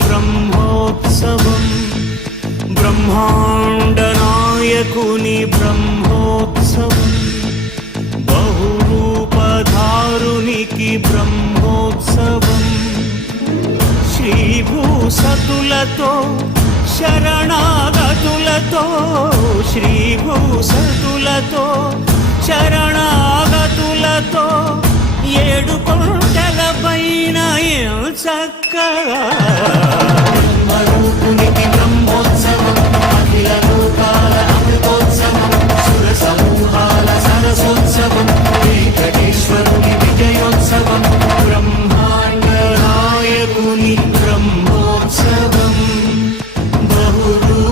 బ్రహ్మోత్సవం బ్రహ్మాండ నాయకుని బ్రహ్మోత్సవం బహురూపధారునికి బ్రహ్మోత్సవం శ్రీభూసతులతో శరణాగతులతో శ్రీభూసతులతో శరణాగతులతో 7 కొండల పైన చక్కగా బ్రహ్మరూపునికి